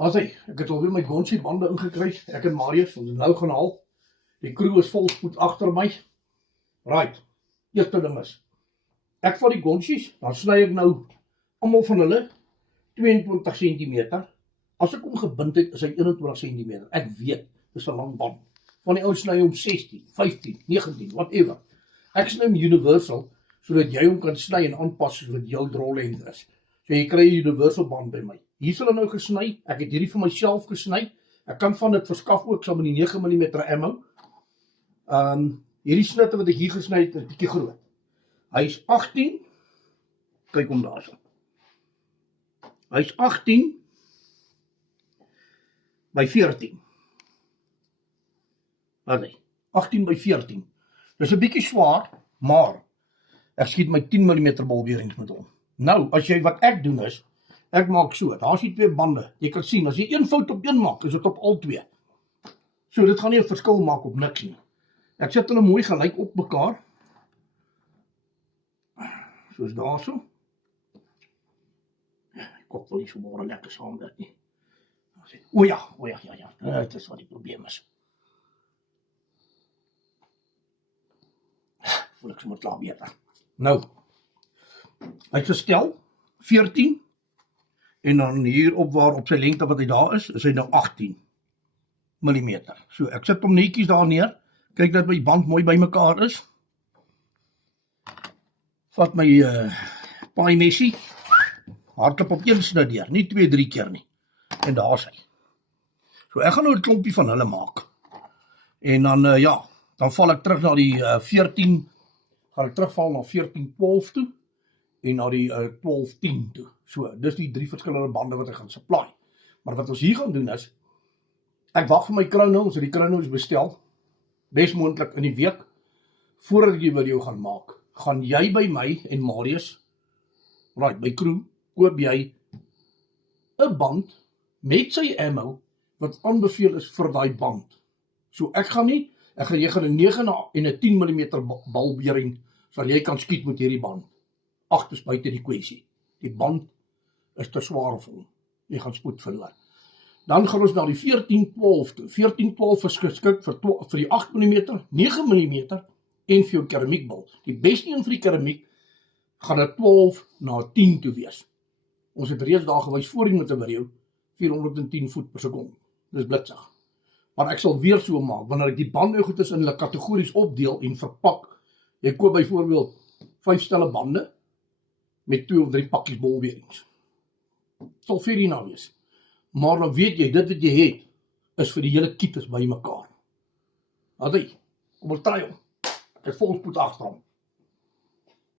As hy, ek het alweer my Gonchi bande ingekry, ek en Marius, ons het nou gaan haal. Die crew is vol spoed agter my. Right, eerste ding is, ek vat die Gonchi's, dan sny ek nou almal van hulle 22 cm. As ek hom gebind het, is hy 21 cm. Ek weet, dis 'n lang band. Van die ou sny hom 16, 15, 19, whatever. Ek sny hom universal, sodat jy hom kan sny en aanpas sodat jou drollengte is. So jy kry 'n universal band by my. Hier is hulle nou gesny, ek het hierdie vir myself gesny. Ek kan van dit verskaf ook saam met die 9 mm ammo. Hierdie snitte wat ek hier gesny het, is bietjie groot. Hy is 18, kyk hom daarso. Hy is 18 by 14. Wat hy? 18 by 14. Dis 'n bietjie swaar, maar ek skiet my 10 mm balbeerings met hom. Nou, as jy wat ek doen is, ek maak so, daar's die twee bande. Jy kan sien, as jy een fout op een maak, is dit op al twee. So, dit gaan nie 'n verskil maak op niks nie. Ek sit hulle mooi gelyk op mekaar. Soos daarso. Ek koop wel nie so baie lekker saam dit nie. O ja. Dit is wat die probleem is. Voel ek sommer klaar beter. Nou, hy het gestel 14 en dan hier op waar op sy lengte wat hy daar is hy nou 18 mm. So ek sit hom netjies daar neer. Kyk dat my band mooi bymekaar is. Vat my paai messie. Hardloop op een snit deur, nie 2-3 keer nie. En daar's hy. So ek gaan nou 'n klompie van hulle maak. En dan dan val ek terug na die 14, gaan ek terugval na 14-12 toe en na die 12-10 toe. So, dis die 3 verskillende bande wat ek gaan supply. Maar wat ons hier gaan doen is, ek wag vir my crown, ons het die crown bestel, bes moontlik in die week, voordat ek die video gaan maak, gaan jy by my en Marius, right, by crew, koop jy 'n band met sy ammo, wat aanbeveel is vir daai band. So jy gaan 'n 9 en 'n 10 mm balbering, sal jy kan skiet met hierdie band. Ag, dis buite die kwessie. Die band is te swaar vir hom. Jy gaan spoed verloor. Dan gaan ons na die 14-12 toe. 14-12 is geskik vir die 8 mm, 9 mm en vir jou keramiekbal. Die beste een vir die keramiek gaan 'n 12 na 10 toe wees. Ons het reeds daar gewys voorheen met 'n video, 410 voet per sekonde. Dis blitsig. Maar ek sal weer so maak, wanneer ek die bande goed is in hulle kategories opdeel en verpak. Jy koop byvoorbeeld 5 stelle bande met 2 of 3 pakkies bolberings. Sal vir hierna wees. Maar dan weet jy, dit wat jy het, is vir die hele kietes by mekaar. Kom ons try hom. Ek is vol spoed agter hom.